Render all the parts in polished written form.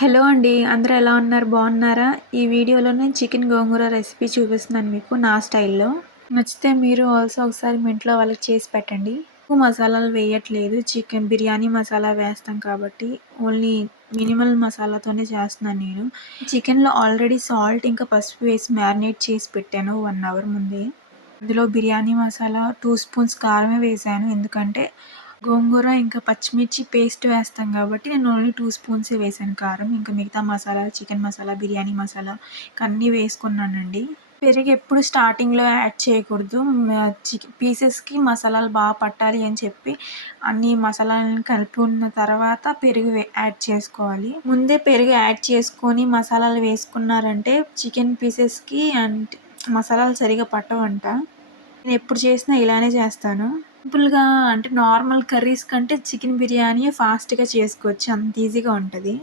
Hello అండి. అందరూ ఎలా ఉన్నారు? బాగున్నారా? ఈ వీడియోలో నేను చికెన్ గోంగూర రెసిపీ చూపిస్తున్నాను మీకు నా స్టైల్‌లో. నచ్చితే మీరు ఆల్సో ఒకసారి మీ ఇంట్లో వాళ్ళకి చేసి పెట్టండి. ఎక్కువ మసాలాలు వేయట్లేదు. చికెన్ బిర్యానీ మసాలా వేస్తాం కాబట్టి ఓన్లీ మినిమల్ మసాలాతోనే చేస్తున్నాను నేను. చికెన్‌లో ఆల్రెడీ సాల్ట్ ఇంకా పసుపు వేసి మ్యారినేట్ చేసి పెట్టాను 1 అవర్ ముందే. అందులో బిర్యానీ మసాలా 2 స్పూన్స్ కారమే వేశాను. ఎందుకంటే గోంగూర ఇంకా పచ్చిమిర్చి పేస్ట్ వేస్తాం కాబట్టి నేను ఓన్లీ 2 స్పూన్సే వేశాను కారం. ఇంకా మిగతా మసాలాలు చికెన్ మసాలా, బిర్యానీ మసాలా ఇంక అన్నీ వేసుకున్నానండి. పెరుగు ఎప్పుడు స్టార్టింగ్‌లో యాడ్ చేయకూడదు. పీసెస్‌కి మసాలాలు బాగా పట్టాలి అని చెప్పి అన్ని మసాలాలను కలిపి ఉన్న తర్వాత పెరుగు యాడ్ చేసుకోవాలి. ముందే పెరుగు యాడ్ చేసుకొని మసాలాలు వేసుకున్నారంటే చికెన్ పీసెస్‌కి అండ్ మసాలాలు సరిగ్గా పట్టవంట. నేను ఎప్పుడు చేసినా ఇలానే చేస్తాను. సింపుల్‌గా అంటే నార్మల్ కర్రీస్ కంటే చికెన్ బిర్యానీయే ఫాస్ట్‌గా చేసుకోవచ్చు. అంత ఈజీగా ఉంటది.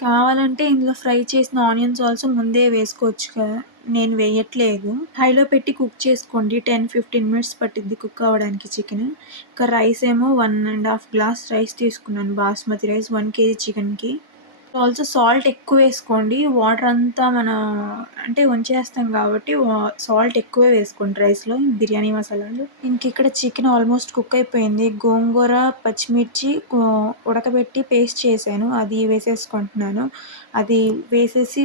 కావాలంటే ఇందులో ఫ్రై చేసిన ఆనియన్స్ ఆల్సో ముందే వేసుకోవచ్చు కదా! నేను వేయట్లేదు. హైలో పెట్టి కుక్ చేసుకోండి. 10, 15 మినిట్స్ పట్టిద్ది కుక్ అవ్వడానికి చికెను. ఇంకా రైస్ ఏమో 1 ½ గ్లాస్ రైస్ తీసుకున్నాను. బాస్మతి రైస్ 1 కేజీ చికెన్‌కి. ఆల్సో సాల్ట్ ఎక్కువేసుకోండి. వాటర్ అంతా మనం అంటే వంచేస్తాం కాబట్టి సాల్ట్ ఎక్కువే వేసుకోండి రైస్‌లో బిర్యానీ మసాలాలు. ఇంకిక్కడ చికెన్ ఆల్మోస్ట్ కుక్ అయిపోయింది. గోంగూర, పచ్చిమిర్చి ఉడకబెట్టి పేస్ట్ చేశాను. అది వేసేసుకుంటున్నాను. అది వేసేసి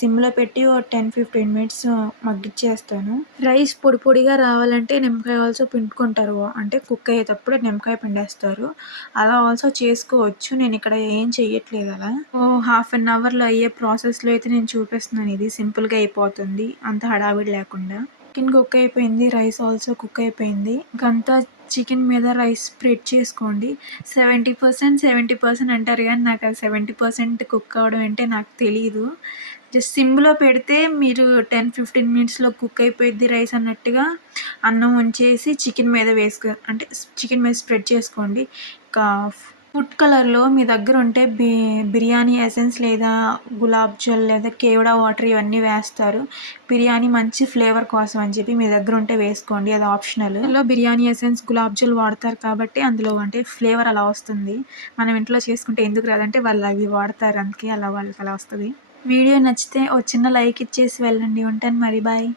సిమ్‌లో పెట్టి ఓ 10, 15 మినిట్స్ మగ్గిచ్చేస్తాను. రైస్ పొడి పొడిగా రావాలంటే నిమ్మకాయ ఆల్సో పిండుకుంటారు. అంటే కుక్ అయ్యేటప్పుడు నిమ్మకాయ పిండేస్తారు. అలా ఆల్సో చేసుకోవచ్చు. నేనిక్కడ ఏం చెయ్యట్లేదు అలా. హాఫ్ అన్ అవర్‌లో అయ్యే ప్రాసెస్‌లో అయితే నేను చూపిస్తున్నాను ఇది. సింపుల్‌గా అయిపోతుంది. అంత హడావిడి లేకుండా. చికెన్ కుక్ అయిపోయింది. రైస్ ఆల్సో కుక్ అయిపోయింది. ఇంకంతా చికెన్ మీద రైస్ స్ప్రెడ్ చేసుకోండి. 70%, 70% అంటారు గానీ నాకు అది 70% కుక్ అవ్వడం అంటే నాకు తెలీదు. జస్ట్ సిమ్‌లో పెడితే మీరు 10, 15 మినిట్స్‌లో కుక్ అయిపోయిద్ది రైస్ అన్నట్టుగా అన్నం ఉంచేసి చికెన్ మీద అంటే చికెన్ మీద స్ప్రెడ్ చేసుకోండి. ఇంకా ఫుడ్ కలర్‌లో మీ దగ్గర ఉంటే బిర్యానీ ఎసెన్స్ లేదా గులాబ్ జల్ లేదా కేవడా వాటర్ ఇవన్నీ వేస్తారు. బిర్యానీ మంచి ఫ్లేవర్ కోసం అని చెప్పి మీ దగ్గర ఉంటే వేసుకోండి. అది ఆప్షనల్. ఇందులో బిర్యానీ ఎసెన్స్, గులాబ్ జల్ వాడతారు కాబట్టి అందులో అంటే ఫ్లేవర్ అలా వస్తుంది. మనం ఇంట్లో చేసుకుంటే ఎందుకు రాదంటే వాళ్ళు అవి వాడతారు. అందుకే అలా వాళ్ళకి అలా వస్తది. వీడియో నచ్చితే ఓ చిన్న లైక్ ఇచ్చేసి వెళ్ళండి. ఉంటాను మరి. బాయ్.